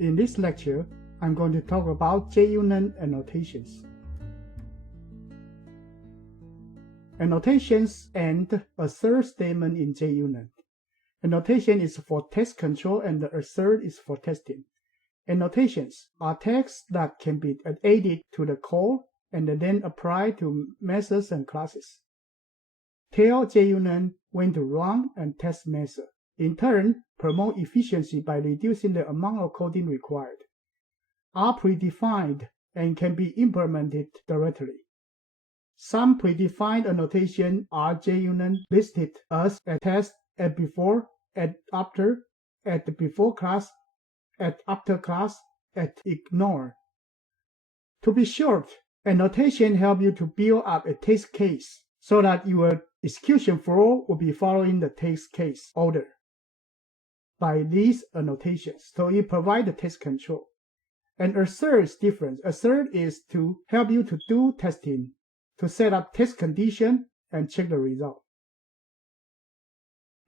In this lecture, I'm going to talk about JUnit annotations. Annotations and assert statement in JUnit. Annotation is for test control and the assert is for testing. Annotations are tags that can be added to the code and then applied to methods and classes. Tell JUnit when to run and test method. In turn, promote efficiency by reducing the amount of coding required. Are predefined and can be implemented directly. Some predefined annotations are JUnit listed as at test, at before, at after, at the before class, at after class, at ignore. To be short, annotation help you to build up a test case so that your execution flow will be following the test case order by these annotations, so it provides the test control. And assert is different. Assert is to help you to do testing, to set up test condition and check the result.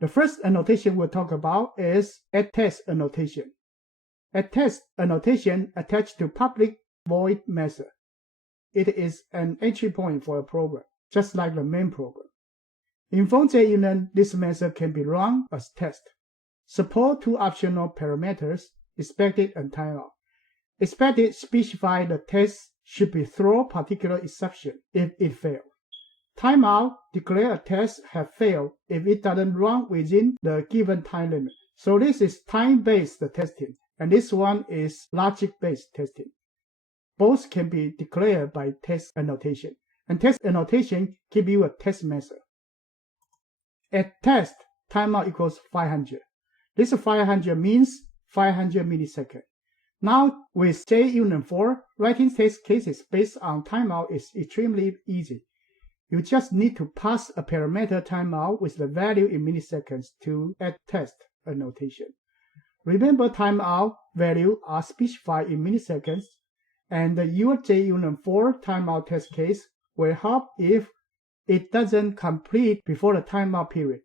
The first annotation we'll talk about is addTest annotation. addTest annotation attached to public void method. It is an entry point for a program, just like the main program. In JUnit, this method can be run as test. Support two optional parameters, expected and timeout. Expected specify the test should be throw particular exception if it fails. Timeout declare a test have failed if it doesn't run within the given time limit. So this is time-based testing, and this one is logic-based testing. Both can be declared by test annotation, and test annotation give you a test method. At test, timeout equals 500. This 500 means 500 milliseconds. Now with JUnit 4, writing test cases based on timeout is extremely easy. You just need to pass a parameter timeout with the value in milliseconds to addTest annotation. Remember, timeout values are specified in milliseconds, and your JUnit 4 timeout test case will help if it doesn't complete before the timeout period.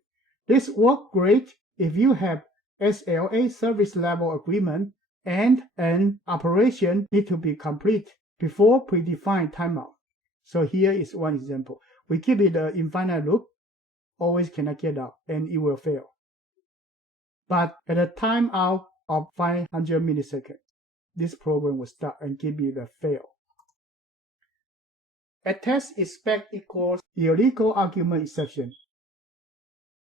This works great if you have SLA service level agreement and an operation need to be complete before predefined timeout. So here is one example. We keep it an infinite loop, always cannot get out, and it will fail. But at a timeout of 500 milliseconds, this program will start and give you the fail. addTest expect equals illegal argument exception.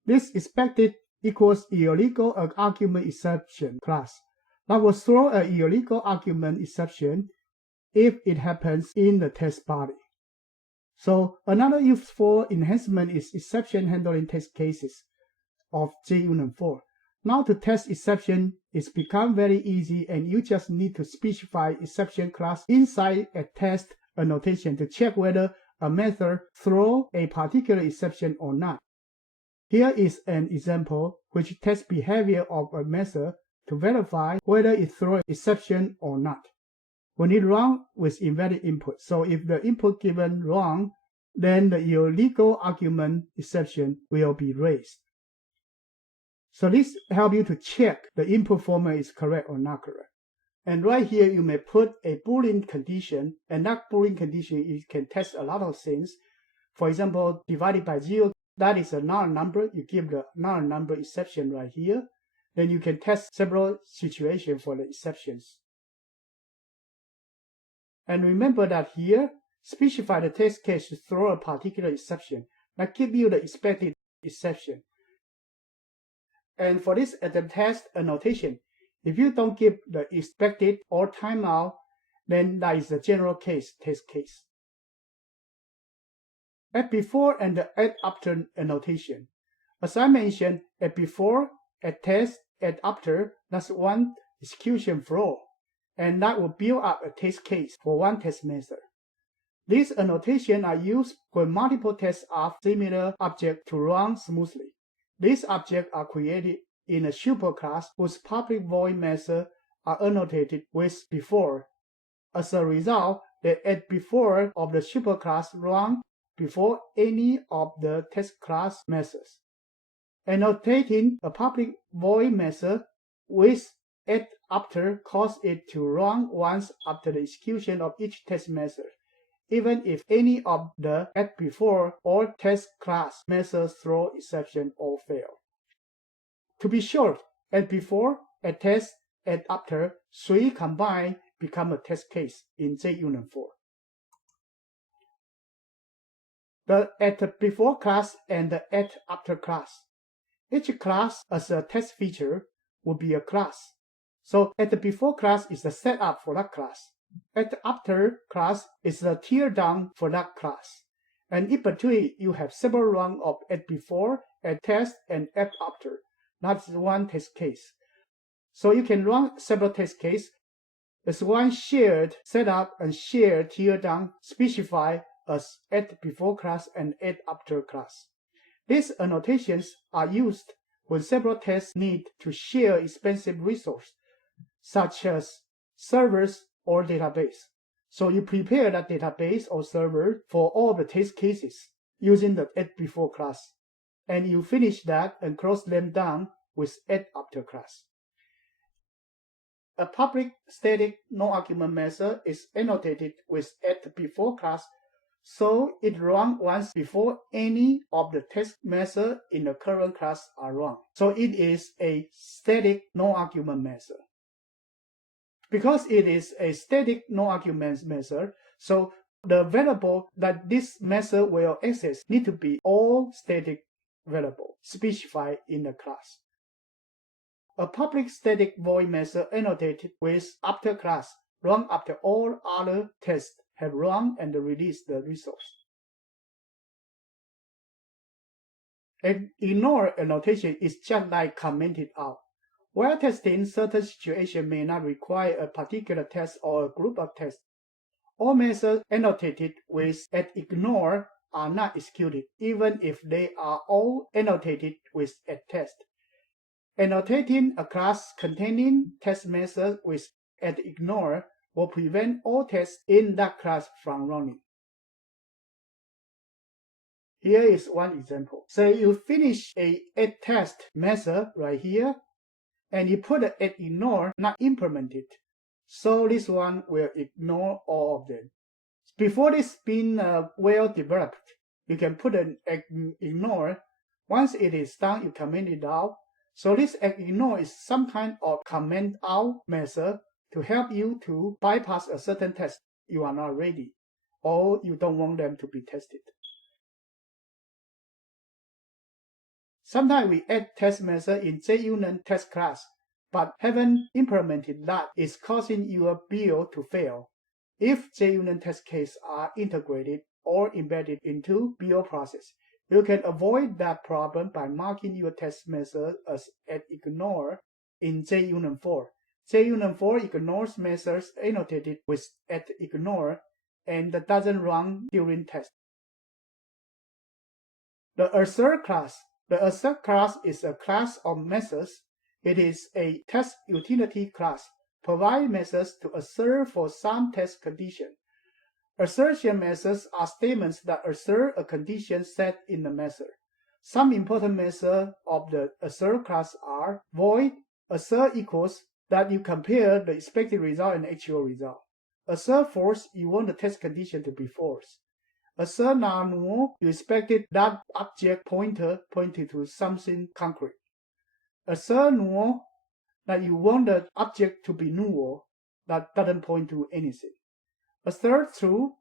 This expected equals illegal argument exception class that will throw an illegal argument exception if it happens in the test body. So another useful enhancement is exception handling test cases of JUnit 4. Now to test exception it's become very easy, and you just need to specify exception class inside a test annotation to check whether a method throws a particular exception or not. Here is an example which tests behavior of a method to verify whether it throws exception or not. When it runs with invalid input, so if the input given wrong, then the illegal argument exception will be raised. So this helps you to check the input format is correct or not correct. And right here you may put a Boolean condition, and that Boolean condition you can test a lot of things. For example, divided by 0, that is a non-number. You give the non-number exception right here. Then you can test several situations for the exceptions. And remember that here, specify the test case to throw a particular exception. That gives you the expected exception. And for this addTest annotation, if you don't give the expected or timeout, then that is the general case test case. Add before and the add after annotation. As I mentioned, add before, add test, add after, that's one execution flow, and that will build up a test case for one test method. These annotations are used when multiple tests of similar objects to run smoothly. These objects are created in a superclass whose public void methods are annotated with before. As a result, the add before of the superclass run before any of the test class methods. Annotating a public void method with add after causes it to run once after the execution of each test method, even if any of the add before or test class methods throw exception or fail. To be short, add before, add test, add after, 3 combined become a test case in JUnit 4. The add before class and the add after class. Each class as a test feature would be a class. So add before class is the setup for that class. Add after class is the tear down for that class. And in between, you have several rounds of add before, add test, and add after. That's one test case. So you can run several test cases. There's one shared setup and shared tear down specified as add before class and add after class. These annotations are used when several tests need to share expensive resources, such as servers or database. So you prepare that database or server for all the test cases using the add before class, and you finish that and close them down with add after class. A public static no-argument method is annotated with add before class, so it runs once before any of the test methods in the current class are run. So it is a static no-argument method. Because it is a static no-argument method, so the variable that this method will access need to be all static variable specified in the class. A public static void method annotated with after class run after all other tests have run and released the resource. An ignore annotation is just like commented out. While testing, certain situations may not require a particular test or a group of tests. All methods annotated with @ignore are not executed, even if they are all annotated with @test. Annotating a class containing test methods with @ignore will prevent all tests in that class from running. Here is one example. Say you finish a @test method right here, and you put the @ignore not implemented. So this one will ignore all of them. Before this being well developed, you can put an @ignore. Once it is done, you comment it out. So this @ignore is some kind of comment out method to help you to bypass a certain test you are not ready, or you don't want them to be tested. Sometimes we add test method in JUnit test class, but haven't implemented that is causing your build to fail. If JUnit test cases are integrated or embedded into build process, you can avoid that problem by marking your test method as @ignore in JUnit 4. JUnit 4 ignores methods annotated with @ignore and doesn't run during test. The assert class. The assert class is a class of methods. It is a test utility class, provide methods to assert for some test condition. Assertion methods are statements that assert a condition set in the method. Some important methods of the assert class are void, assert equals, that you compare the expected result and actual result. Assert false, you want the test condition to be false. Assert null, you expected that object pointer pointed to something concrete. Assert null, that you want the object to be null, that doesn't point to anything. Assert true,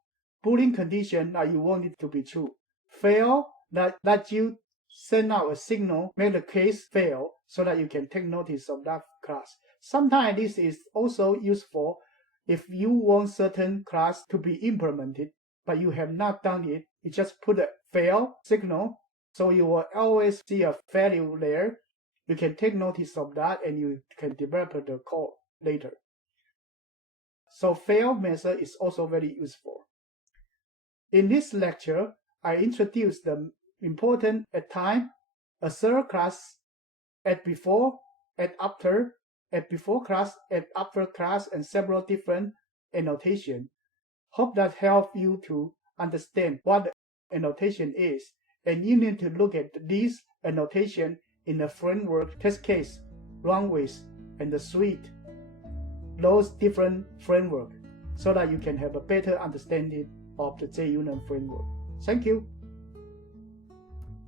Boolean condition that you want it to be true. Fail, that you send out a signal, make the case fail, so that you can take notice of that class. Sometimes this is also useful if you want certain class to be implemented, but you have not done it. You just put a fail signal, so you will always see a value there. You can take notice of that and you can develop the code later. So fail method is also very useful. In this lecture, I introduced the important @time, assert class, @before, @after, @before class, @after class, and several different annotations. Hope that helped you to understand what the annotation is, and you need to look at these annotations in the framework test case run with and suite those different frameworks so that you can have a better understanding of the JUnit framework. Thank you.